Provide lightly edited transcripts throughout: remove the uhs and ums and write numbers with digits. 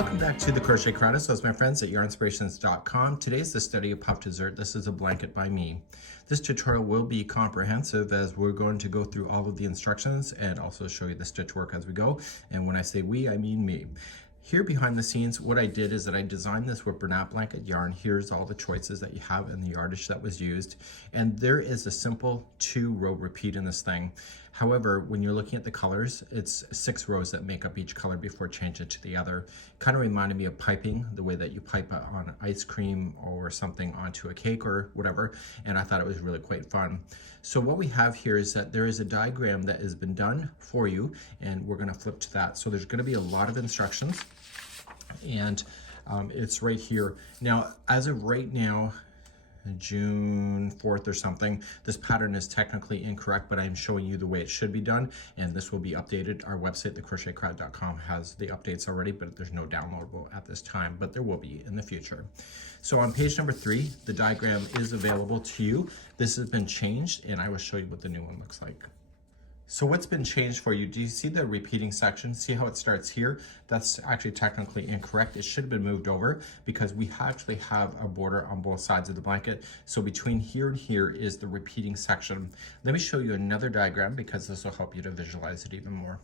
Welcome back to the Crochet Crowd. So, my friends at yarnspirations.com. Today's the study of Puff Dessert. This is a blanket by me. This tutorial will be comprehensive as we're going to go through all of the instructions and also show you the stitch work as we go. And when I say we, I mean me. Here behind the scenes, what I did is that I designed this with Bernat blanket yarn. Here's all the choices that you have and the yardage that was used. And there is a simple 2-row repeat in this thing. However, when you're looking at the colors, it's 6 rows that make up each color before changing to the other. Kind of reminded me of piping, the way that you pipe on ice cream or something onto a cake or whatever. And I thought it was really quite fun. So what we have here is that there is a diagram that has been done for you, and we're going to flip to that. So there's going to be a lot of instructions, and it's right here. Now, as of right now, June 4th or something, this pattern is technically incorrect, but I'm showing you the way it should be done, and this will be updated. Our website, thecrochetcrowd.com, has the updates already, but there's no downloadable at this time, but there will be in the future. So on page number 3, the diagram is available to you. This has been changed, and I will show you what the new one looks like. So what's been changed for you? Do you see the repeating section? See how it starts here? That's actually technically incorrect. It should have been moved over because we actually have a border on both sides of the blanket. So between here and here is the repeating section. Let me show you another diagram because this will help you to visualize it even more.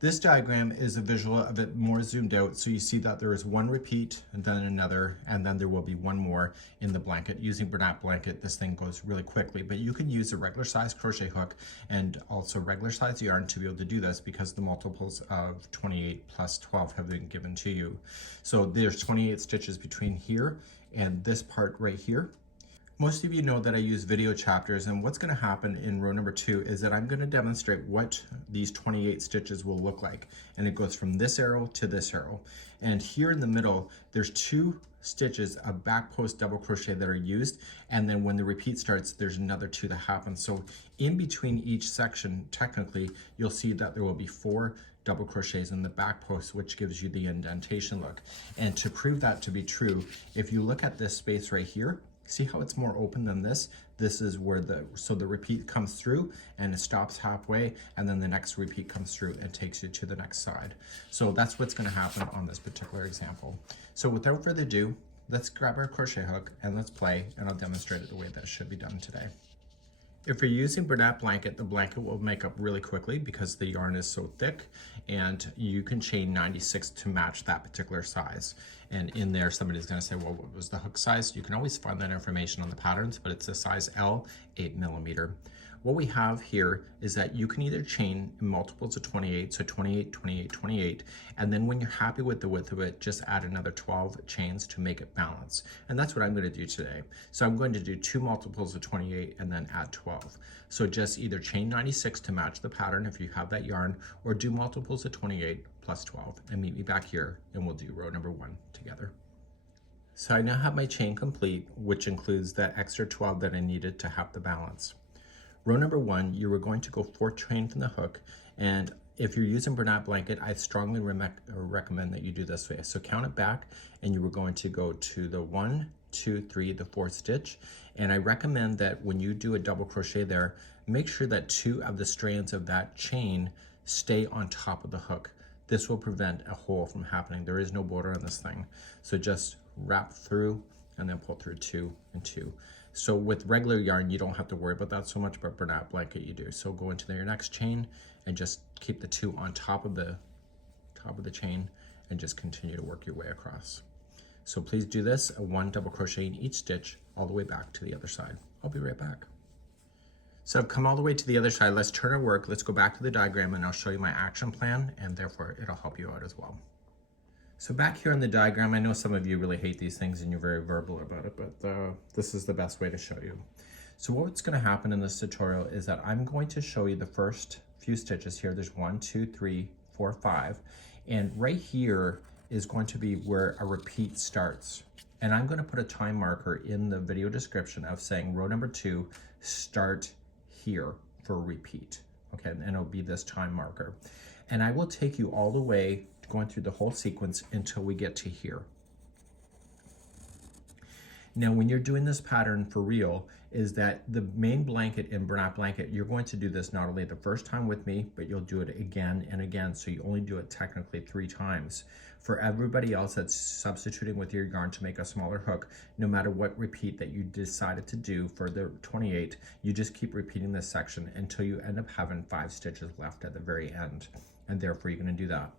This diagram is a visual of it more zoomed out, so you see that there is one repeat and then another, and then there will be one more in the blanket. Using Bernat blanket, this thing goes really quickly, but you can use a regular size crochet hook and also regular size yarn to be able to do this because the multiples of 28 plus 12 have been given to you. So there's 28 stitches between here and this part right here. Most of you know that I use video chapters, and what's going to happen in row number 2 is that I'm going to demonstrate what these 28 stitches will look like. And it goes from this arrow to this arrow. And here in the middle, there's 2 stitches of back post double crochet that are used, and then when the repeat starts, there's another 2 that happen. So in between each section, technically, you'll see that there will be 4 double crochets in the back post, which gives you the indentation look. And to prove that to be true, if you look at this space right here, see how it's more open than this? This is where the repeat comes through and it stops halfway, and then the next repeat comes through and takes you to the next side. So that's what's going to happen on this particular example. So without further ado, let's grab our crochet hook and let's play, and I'll demonstrate it the way that it should be done today. If you're using Bernat blanket, the blanket will make up really quickly because the yarn is so thick, and you can chain 96 to match that particular size. And in there, somebody's going to say, well, what was the hook size? You can always find that information on the patterns, but it's a size L, 8mm. What we have here is that you can either chain in multiples of 28, so 28, 28, 28, and then when you're happy with the width of it, just add another 12 chains to make it balance. And that's what I'm going to do today. So I'm going to do 2 multiples of 28 and then add 12. So just either chain 96 to match the pattern if you have that yarn, or do multiples of 28 plus 12, and meet me back here and we'll do row number 1 together. So I now have my chain complete, which includes that extra 12 that I needed to have the balance. Row number 1, you were going to go 4 chain from the hook, and if you're using Bernat blanket, I strongly recommend that you do this way. So count it back, and you were going to go to the 1, 2, 3, the 4th stitch, and I recommend that when you do a double crochet there, make sure that 2 of the strands of that chain stay on top of the hook. This will prevent a hole from happening. There is no border on this thing, so just wrap through and then pull through 2 and 2. So with regular yarn, you don't have to worry about that so much, but Bernat blanket you do. So go into your next chain and just keep the 2 on top of the chain and just continue to work your way across. So please do this, 1 double crochet in each stitch all the way back to the other side. I'll be right back. So I've come all the way to the other side. Let's turn our work. Let's go back to the diagram and I'll show you my action plan, and therefore it'll help you out as well. So back here on the diagram, I know some of you really hate these things and you're very verbal about it, but this is the best way to show you. So what's going to happen in this tutorial is that I'm going to show you the first few stitches here. There's 1, 2, 3, 4, 5. And right here is going to be where a repeat starts. And I'm going to put a time marker in the video description of saying row number 2, start here for a repeat. Okay, and it'll be this time marker. And I will take you all the way going through the whole sequence until we get to here. Now, when you're doing this pattern for real, is that the main blanket in Bernat Blanket, you're going to do this not only the first time with me, but you'll do it again and again. So you only do it technically 3 times. For everybody else that's substituting with your yarn to make a smaller hook, no matter what repeat that you decided to do for the 28, you just keep repeating this section until you end up having 5 stitches left at the very end. And therefore you're going to do that.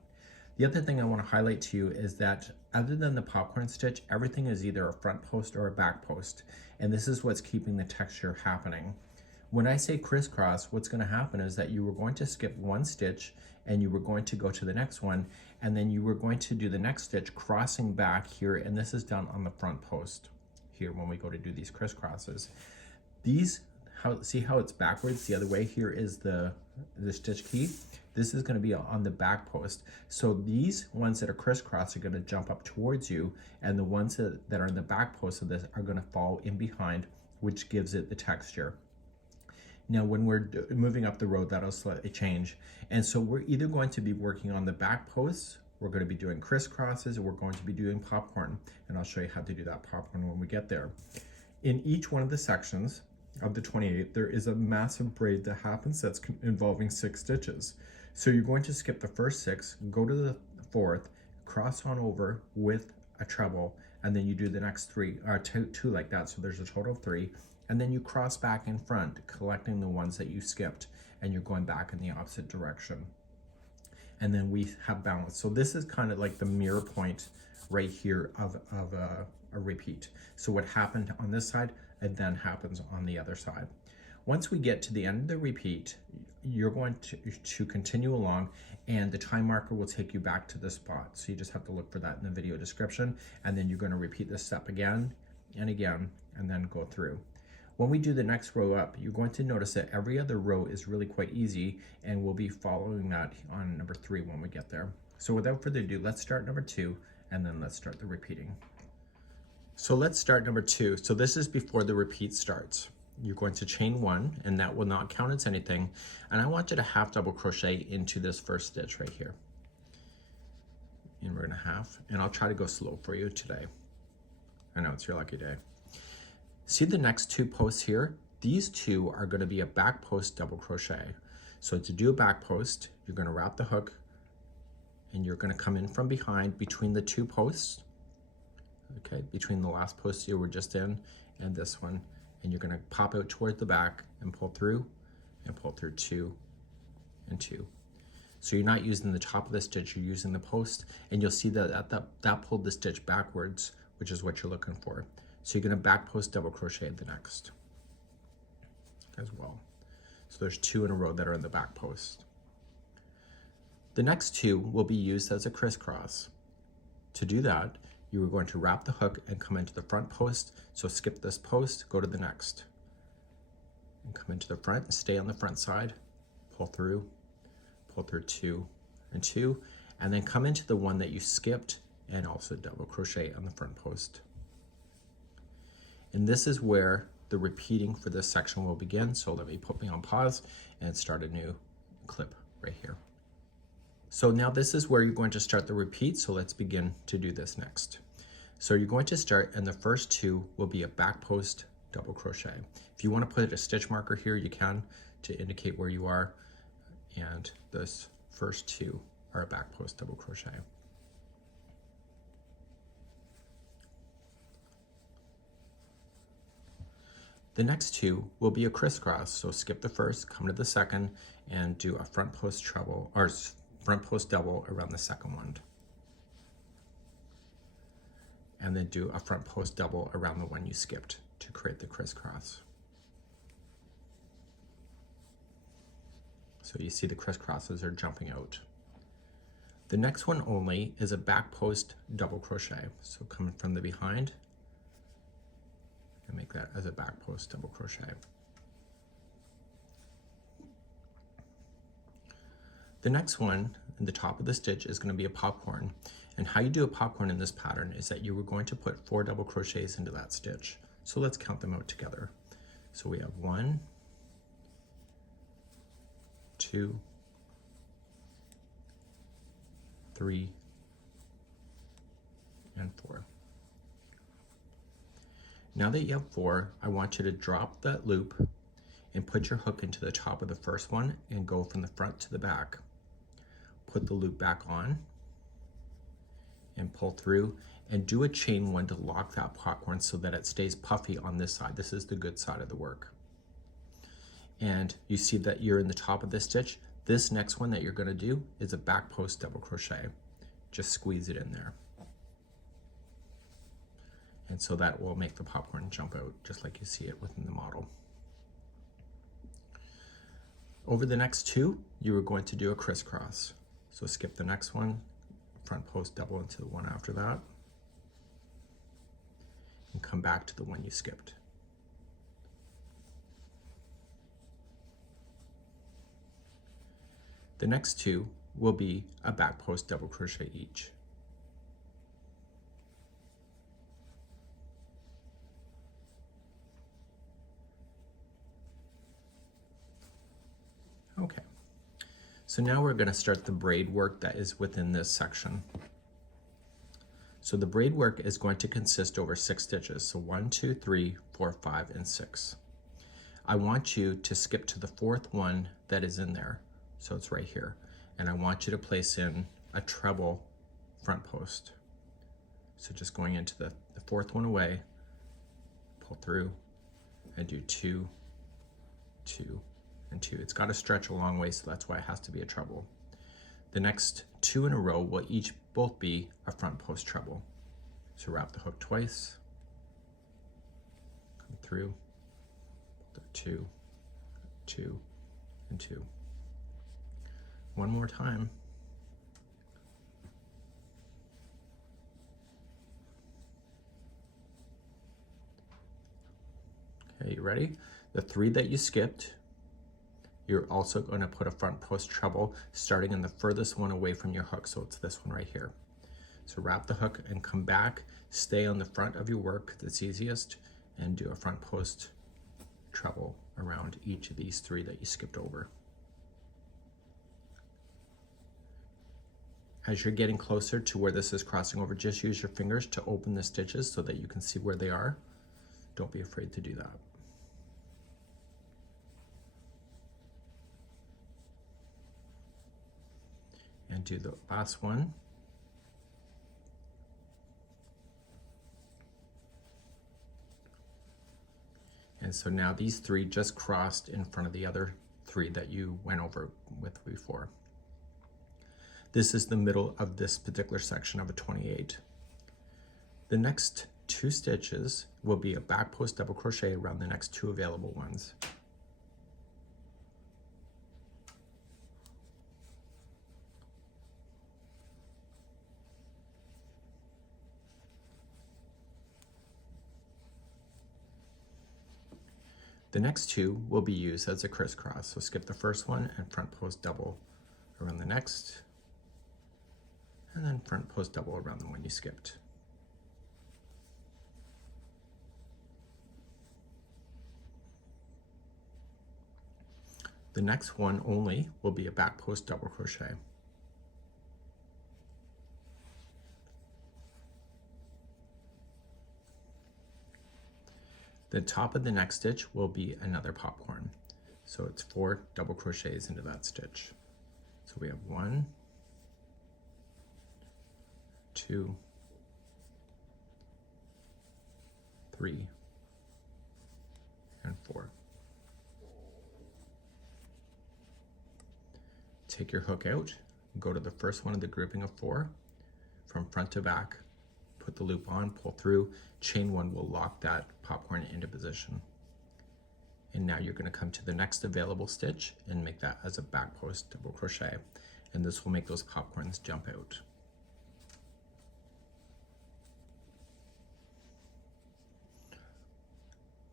The other thing I want to highlight to you is that other than the popcorn stitch, everything is either a front post or a back post. And this is what's keeping the texture happening. When I say crisscross, what's going to happen is that you were going to skip 1 stitch and you were going to go to the next one, and then you were going to do the next stitch crossing back here, and this is done on the front post here when we go to do these crisscrosses. See how it's backwards the other way? Here is the stitch key. This is going to be on the back post. So these ones that are crisscross are going to jump up towards you, and the ones that are in the back post of this are going to fall in behind, which gives it the texture. Now when we're moving up the road, that'll slightly change. And so we're either going to be working on the back posts, we're going to be doing crisscrosses, or we're going to be doing popcorn. And I'll show you how to do that popcorn when we get there. In each one of the sections of the 28, there is a massive braid that happens that's involving 6 stitches. So you're going to skip the first 6, go to the 4th, cross on over with a treble, and then you do the next 2 like that. So there's a total of 3, and then you cross back in front, collecting the ones that you skipped, and you're going back in the opposite direction. And then we have balance. So this is kind of like the mirror point right here of a repeat. So what happened on this side, it then happens on the other side. Once we get to the end of the repeat, you're going to continue along, and the time marker will take you back to the spot. So you just have to look for that in the video description, and then you're going to repeat this step again and again, and then go through. When we do the next row up, you're going to notice that every other row is really quite easy, and we'll be following that on number 3 when we get there. So without further ado, let's start number 2, and then let's start the repeating. So let's start number 2. So this is before the repeat starts. You're going to chain 1, and that will not count as anything. And I want you to half double crochet into this first stitch right here. And we're gonna half, and I'll try to go slow for you today. I know it's your lucky day. See the next 2 posts here? These 2 are going to be a back post double crochet. So to do a back post, you're going to wrap the hook, and you're going to come in from behind between the 2 posts. Okay, between the last post you were just in and this one, and you're going to pop out toward the back and pull through 2 and 2. So you're not using the top of the stitch, you're using the post, and you'll see that that pulled the stitch backwards, which is what you're looking for. So you're going to back post double crochet the next as well. So there's 2 in a row that are in the back post. The next 2 will be used as a crisscross. To do that, you are going to wrap the hook and come into the front post. So skip this post, go to the next, and come into the front and stay on the front side, pull through 2 and 2, and then come into the one that you skipped and also double crochet on the front post. And this is where the repeating for this section will begin. So let me put me on pause and start a new clip right here. So now this is where you're going to start the repeat. So let's begin to do this next. So you're going to start, and the first 2 will be a back post double crochet. If you want to put a stitch marker here, you can, to indicate where you are. And this first 2 are a back post double crochet. The next 2 will be a crisscross, so skip the first, come to the second, and do a front post treble, or front post double around the second one. And then do a front post double around the one you skipped to create the crisscross. So you see the crisscrosses are jumping out. The next one only is a back post double crochet. So coming from the behind, and make that as a back post double crochet. The next one in the top of the stitch is going to be a popcorn, and how you do a popcorn in this pattern is that you were going to put 4 double crochets into that stitch. So let's count them out together. So we have 1, 2, 3, and 4. Now that you have 4, I want you to drop that loop and put your hook into the top of the first one and go from the front to the back. Put the loop back on and pull through and do a chain 1 to lock that popcorn so that it stays puffy on this side. This is the good side of the work. And you see that you're in the top of this stitch. This next one that you're going to do is a back post double crochet. Just squeeze it in there. And so that will make the popcorn jump out just like you see it within the model. Over the next 2, you are going to do a crisscross. So skip the next one, front post double into the one after that, and come back to the one you skipped. The next 2 will be a back post double crochet each. Okay, so now we're going to start the braid work that is within this section. So the braid work is going to consist over 6 stitches. So 1, 2, 3, 4, 5, and 6. I want you to skip to the 4th one that is in there. So it's right here. And I want you to place in a treble front post. So just going into the 4th one away, pull through, and do 2, 2, and 2. It's got to stretch a long way, so that's why it has to be a treble. The next 2 in a row will both be a front post treble. So wrap the hook twice, come through, 2, 2, and 2. One more time. Okay, you ready? The 3 that you skipped, you're also going to put a front post treble starting in the furthest one away from your hook. So it's this one right here. So wrap the hook and come back, stay on the front of your work, that's easiest, and do a front post treble around each of these 3 that you skipped over. As you're getting closer to where this is crossing over, just use your fingers to open the stitches so that you can see where they are. Don't be afraid to do that. And do the last one. And so now these 3 just crossed in front of the other 3 that you went over with before. This is the middle of this particular section of a 28. The next 2 stitches will be a back post double crochet around the next 2 available ones. The next 2 will be used as a crisscross. So skip the first one and front post double around the next, and then front post double around the one you skipped. The next one only will be a back post double crochet. The top of the next stitch will be another popcorn. So it's 4 double crochets into that stitch. So we have 1, 2, 3, and 4. Take your hook out, go to the first one of the grouping of 4, from front to back, put the loop on, pull through, chain 1 will lock that popcorn into position. And now you're going to come to the next available stitch and make that as a back post double crochet. And this will make those popcorns jump out.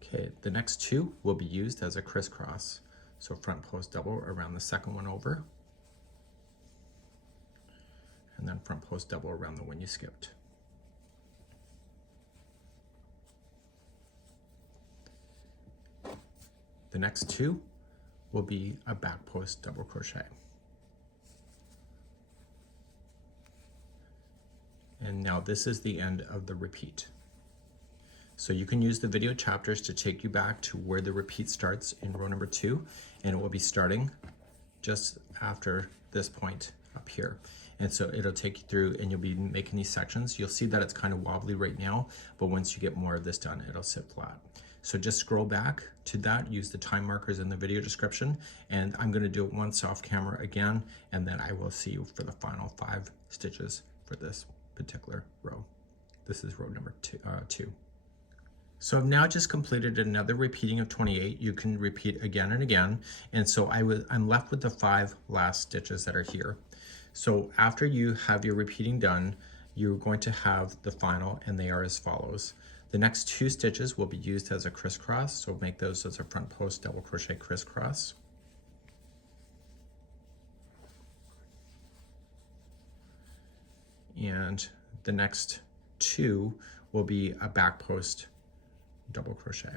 Okay, the next 2 will be used as a crisscross. So front post double around the second one over, and then front post double around the one you skipped. The next 2 will be a back post double crochet. And now this is the end of the repeat. So you can use the video chapters to take you back to where the repeat starts in row number 2, and it will be starting just after this point up here. And so it'll take you through and you'll be making these sections. You'll see that it's kind of wobbly right now, but once you get more of this done, it'll sit flat. So just scroll back to that, use the time markers in the video description, and I'm gonna do it once off camera again, and then I will see you for the final 5 stitches for this particular row. This is row number 2. So I've now just completed another repeating of 28. You can repeat again and again. And so I'm left with the 5 last stitches that are here. So after you have your repeating done, you're going to have the final, and they are as follows. The next 2 stitches will be used as a crisscross, so make those as a front post double crochet crisscross. And the next 2 will be a back post double crochet.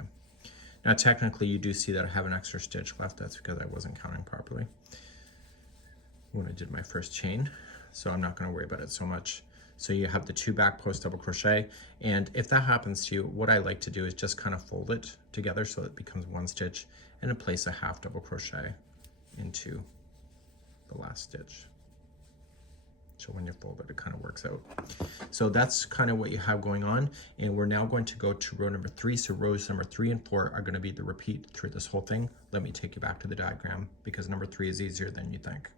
Now technically you do see that I have an extra stitch left. That's because I wasn't counting properly when I did my first chain, so I'm not going to worry about it so much. So you have the 2 back post double crochet, and if that happens to you, what I like to do is just kind of fold it together so it becomes 1 stitch, and then place a half double crochet into the last stitch. So when you fold it, it kind of works out. So that's kind of what you have going on. And we're now going to go to row number 3. So rows number 3 and 4 are going to be the repeat through this whole thing. Let me take you back to the diagram because number 3 is easier than you think.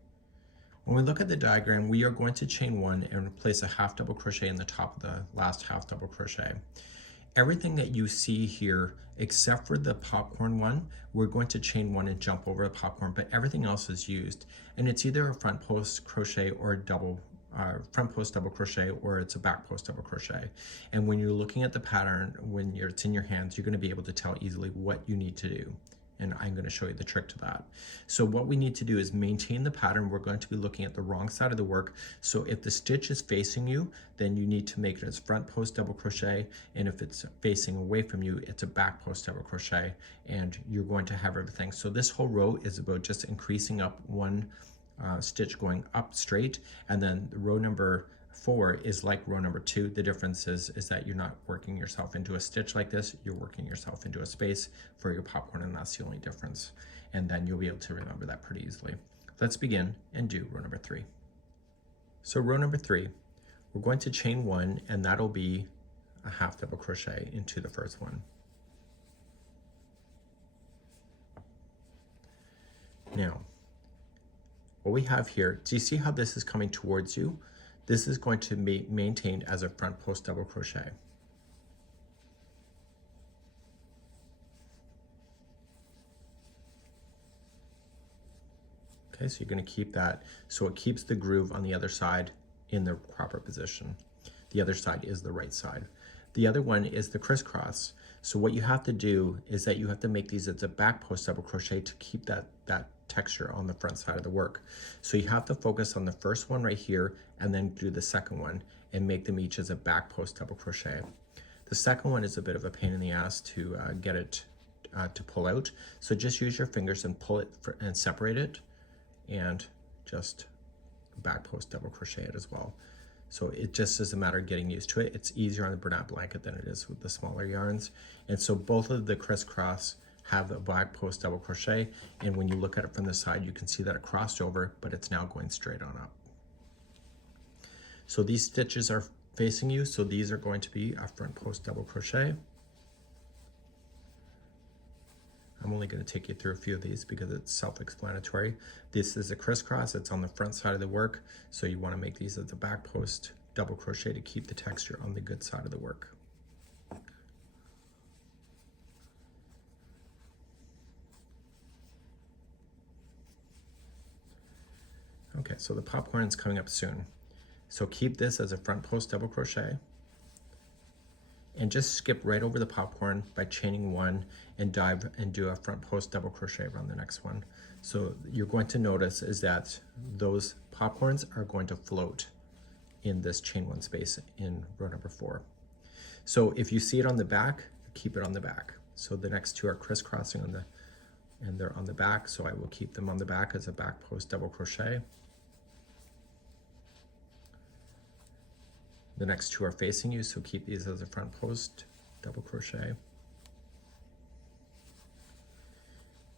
When we look at the diagram, we are going to chain 1 and place a half double crochet in the top of the last half double crochet. Everything that you see here, except for the popcorn one, we're going to chain 1 and jump over the popcorn, but everything else is used. And it's either a front post crochet or a front post double crochet, or it's a back post double crochet. And when you're looking at the pattern, when it's in your hands, you're going to be able to tell easily what you need to do. And I'm going to show you the trick to that. So what we need to do is maintain the pattern. We're going to be looking at the wrong side of the work. So if the stitch is facing you, then you need to make it as front post double crochet. And if it's facing away from you, it's a back post double crochet. And you're going to have everything. So this whole row is about just increasing up 1 stitch going up straight, and then row number 4 is like row number 2. The difference is that you're not working yourself into a stitch like this, you're working yourself into a space for your popcorn, and that's the only difference. And then you'll be able to remember that pretty easily. Let's begin and do row number 3. So row number 3, we're going to chain 1, and that'll be a half double crochet into the first one. Now, what we have here, do you see how this is coming towards you? This is going to be maintained as a front post double crochet. Okay, so you're going to keep that so it keeps the groove on the other side in the proper position. The other side is the right side. The other one is the crisscross. So what you have to do is that you have to make these as a back post double crochet to keep that texture on the front side of the work. So you have to focus on the first one right here and then do the second one and make them each as a back post double crochet. The second one is a bit of a pain in the ass to get it to pull out. So just use your fingers and pull it and separate it, and just back post double crochet it as well. So it just is a matter of getting used to it. It's easier on the Bernat blanket than it is with the smaller yarns. And so both of the crisscross have a back post double crochet, and when you look at it from the side, you can see that it crossed over, but it's now going straight on up. So these stitches are facing you, so these are going to be a front post double crochet. I'm only going to take you through a few of these because it's self-explanatory. This is a crisscross, it's on the front side of the work, so you want to make these as a back post double crochet to keep the texture on the good side of the work. Okay, so the popcorn is coming up soon. So keep this as a front post double crochet, and just skip right over the popcorn by chaining 1 and dive and do a front post double crochet around the next one. So you're going to notice is that those popcorns are going to float in this chain 1 space in row number 4. So if you see it on the back, keep it on the back. So the next 2 are crisscrossing on and they're on the back, so I will keep them on the back as a back post double crochet. The next 2 are facing you, so keep these as a front post double crochet.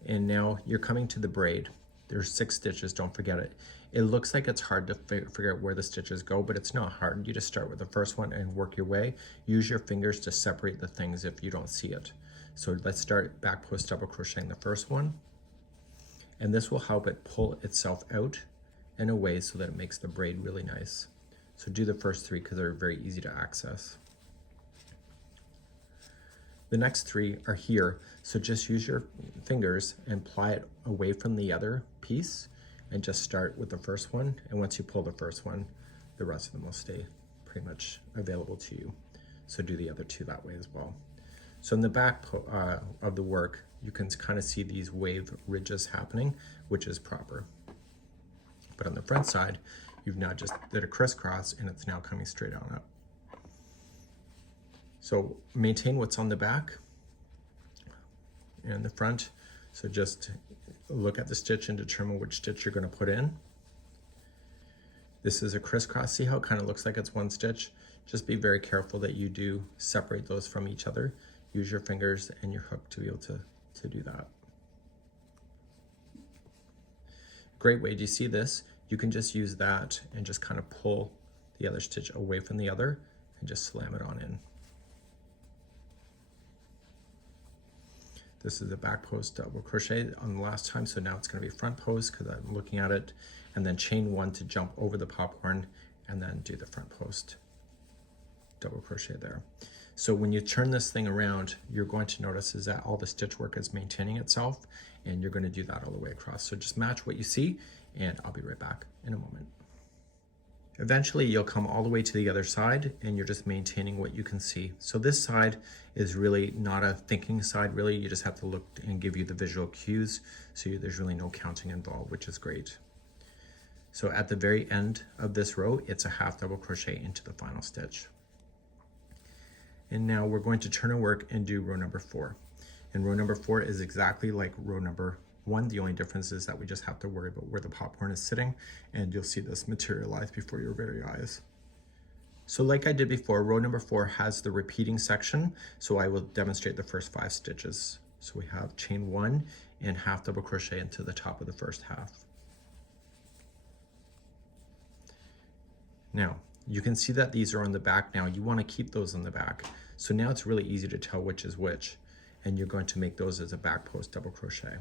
And now you're coming to the braid. There's 6 stitches, don't forget it. It looks like it's hard to figure out where the stitches go, but it's not hard. You just start with the first one and work your way. Use your fingers to separate the things if you don't see it. So let's start back post double crocheting the first one. And this will help it pull itself out and away so that it makes the braid really nice. So do the first 3 because they're very easy to access. The next 3 are here, so just use your fingers and ply it away from the other piece and just start with the first one. And once you pull the first one, the rest of them will stay pretty much available to you. So do the other 2 that way as well. So in the back of the work, you can kind of see these wave ridges happening, which is proper. But on the front side, you've now just did a crisscross and it's now coming straight on up. So maintain what's on the back and the front. So just look at the stitch and determine which stitch you're going to put in. This is a crisscross. See how it kind of looks like it's one stitch? Just be very careful that you do separate those from each other. Use your fingers and your hook to be able to do that. Great way. Do you see this? You can just use that and just kind of pull the other stitch away from the other and just slam it on in. This is the back post double crochet on the last time, so now it's going to be front post because I'm looking at it, and then chain 1 to jump over the popcorn and then do the front post double crochet there. So when you turn this thing around, you're going to notice is that all the stitch work is maintaining itself, and you're going to do that all the way across. So just match what you see, and I'll be right back in a moment. Eventually you'll come all the way to the other side and you're just maintaining what you can see. So this side is really not a thinking side, really. You just have to look and give you the visual cues. So there's really no counting involved, which is great. So at the very end of this row, it's a half double crochet into the final stitch. And now we're going to turn our work and do row number 4. And row number 4 is exactly like row number 1. The only difference is that we just have to worry about where the popcorn is sitting, and you'll see this materialize before your very eyes. So like I did before, row number 4 has the repeating section, so I will demonstrate the first 5 stitches. So we have chain 1 and half double crochet into the top of the first half. Now you can see that these are on the back now. You want to keep those on the back. So now it's really easy to tell which is which, and you're going to make those as a back post double crochet.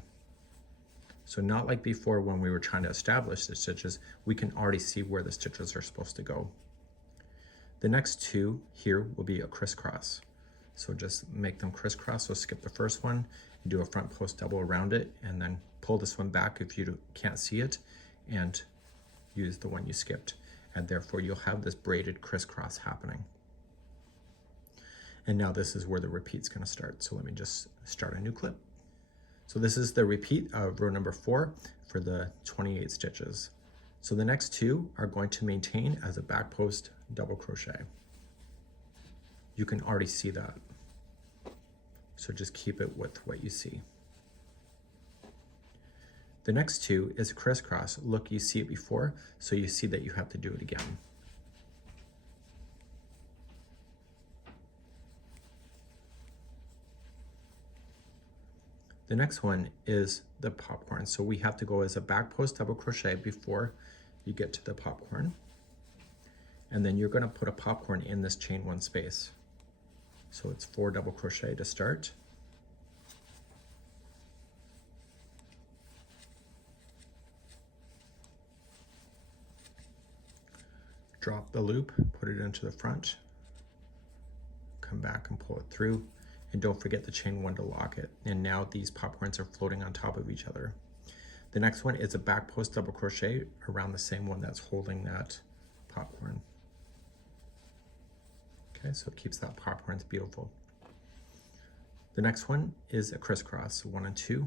So not like before when we were trying to establish the stitches, we can already see where the stitches are supposed to go. The next 2 here will be a crisscross. So just make them crisscross, so skip the first one and do a front post double around it, and then pull this one back if you can't see it and use the one you skipped. And therefore you'll have this braided crisscross happening. And now this is where the repeat's going to start. So let me just start a new clip. So this is the repeat of row number 4 for the 28 stitches. So the next 2 are going to maintain as a back post double crochet. You can already see that. So just keep it with what you see. The next 2 is a crisscross. Look, you see it before, so you see that you have to do it again. The next one is the popcorn. So we have to go as a back post double crochet before you get to the popcorn. And then you're going to put a popcorn in this chain 1 space. So it's 4 double crochet to start. Drop the loop, put it into the front, come back and pull it through. And don't forget the chain 1 to lock it. And now these popcorns are floating on top of each other. The next one is a back post double crochet around the same one that's holding that popcorn. Okay, so it keeps that popcorn beautiful. The next one is a crisscross, 1 and 2.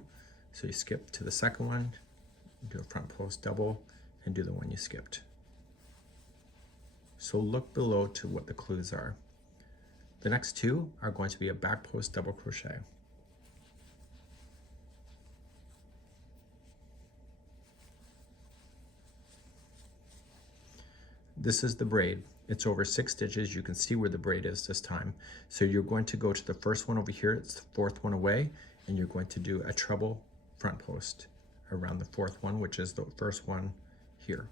So you skip to the second one, do a front post double, and do the one you skipped. So look below to what the clues are. The next 2 are going to be a back post double crochet. this is the braid. It's over 6 stitches. You can see where the braid is this time. So you're going to go to the first one over here. It's the 4th one away, and you're going to do a treble front post around the 4th one, which is the first one here.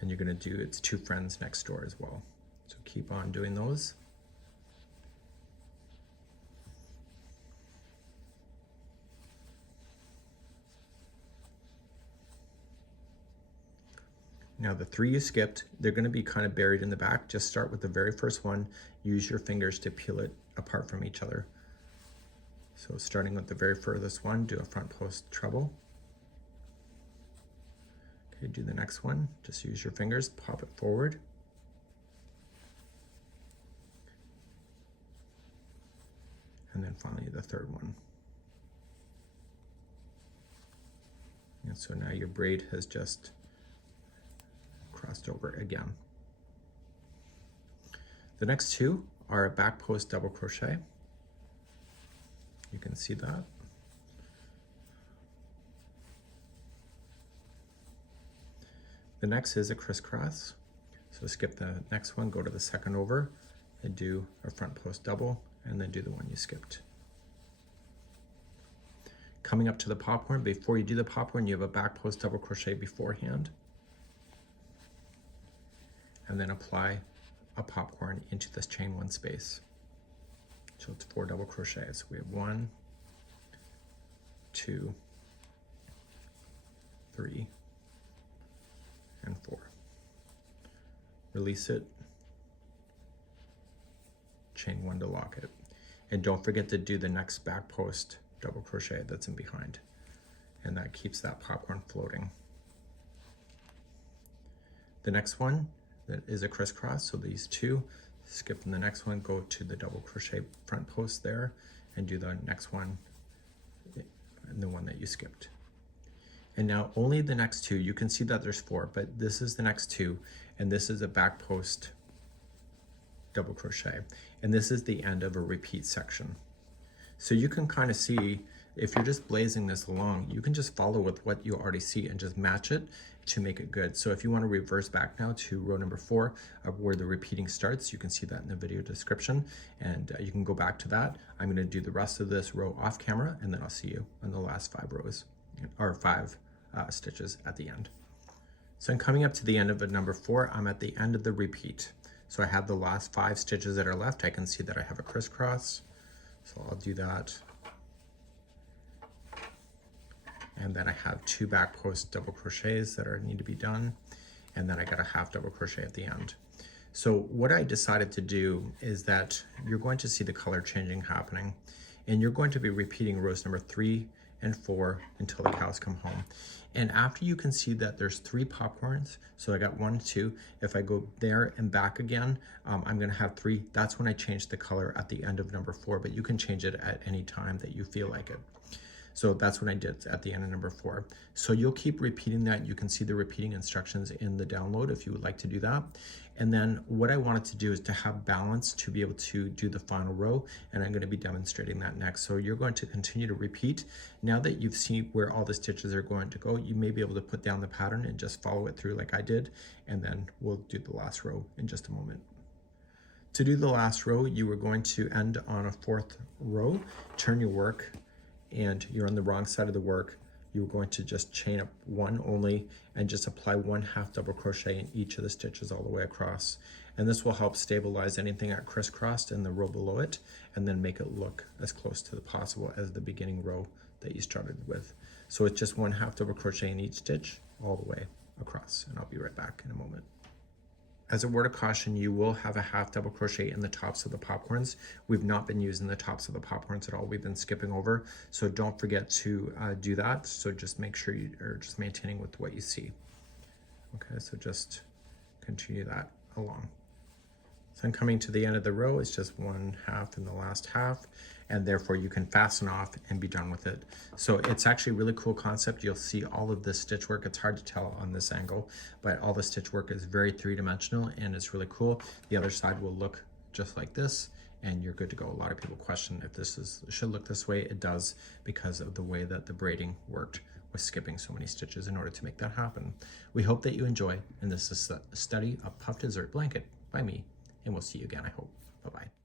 And you're going to do its 2 friends next door as well. So keep on doing those. Now the 3 you skipped, they're going to be kind of buried in the back. Just start with the very first one. Use your fingers to peel it apart from each other. So starting with the very furthest one, do a front post treble. Okay, do the next one. Just use your fingers, pop it forward. And then finally the 3rd one. And so now your braid has just crossed over again. The next 2 are a back post double crochet. You can see that. The next is a crisscross. So skip the next one, go to the 2nd over, and do a front post double, and then do the one you skipped. Coming up to the popcorn, before you do the popcorn, you have a back post double crochet beforehand. And then apply a popcorn into this chain 1 space. So it's 4 double crochets. We have 1, 2, 3, and 4. Release it, chain 1 to lock it. And don't forget to do the next back post double crochet that's in behind. And that keeps that popcorn floating. The next one, that is a crisscross, so these 2, skip in the next one, go to the double crochet front post there, and do the next one and the one that you skipped. And now only the next 2, you can see that there's 4, but this is the next 2, and this is a back post double crochet, and this is the end of a repeat section. So you can kind of see, if you're just blazing this along, you can just follow with what you already see and just match it to make it good. So if you want to reverse back now to row number 4 of where the repeating starts, you can see that in the video description, and you can go back to that. I'm going to do the rest of this row off camera, and then I'll see you on the last 5 rows, or 5 stitches at the end. So I'm coming up to the end of number 4. I'm at the end of the repeat. So I have the last 5 stitches that are left. I can see that I have a crisscross, so I'll do that. And then I have 2 back post double crochets that need to be done, and then I got a half double crochet at the end. So what I decided to do is that you're going to see the color changing happening, and you're going to be repeating rows number 3 and 4 until the cows come home. And after you can see that there's 3 popcorns, so I got 1, 2, if I go there and back again, I'm gonna have 3. That's when I change the color at the end of number 4, but you can change it at any time that you feel like it. So that's what I did at the end of number 4. So you'll keep repeating that. You can see the repeating instructions in the download if you would like to do that. And then what I wanted to do is to have balance to be able to do the final row, and I'm going to be demonstrating that next. So you're going to continue to repeat. Now that you've seen where all the stitches are going to go, you may be able to put down the pattern and just follow it through like I did, and then we'll do the last row in just a moment. To do the last row, you are going to end on a 4th row, turn your work, and you're on the wrong side of the work. You're going to just chain up 1 only and just apply 1 half double crochet in each of the stitches all the way across. And this will help stabilize anything at crisscrossed in the row below it, and then make it look as close to the possible as the beginning row that you started with. So it's just 1 half double crochet in each stitch all the way across, and I'll be right back in a moment. As a word of caution, you will have a half double crochet in the tops of the popcorns. We've not been using the tops of the popcorns at all. We've been skipping over, so don't forget to do that. So just make sure you are just maintaining with what you see. Okay, so just continue that along. So I'm coming to the end of the row. It's just 1 half in the last half, and therefore you can fasten off and be done with it. So it's actually a really cool concept. You'll see all of this stitch work. It's hard to tell on this angle, but all the stitch work is very 3-dimensional, and it's really cool. The other side will look just like this, and you're good to go. A lot of people question if this should look this way. It does, because of the way that the braiding worked with skipping so many stitches in order to make that happen. We hope that you enjoy, and this is a study of Puff Dessert Blanket by me, and we'll see you again, I hope. Bye-bye.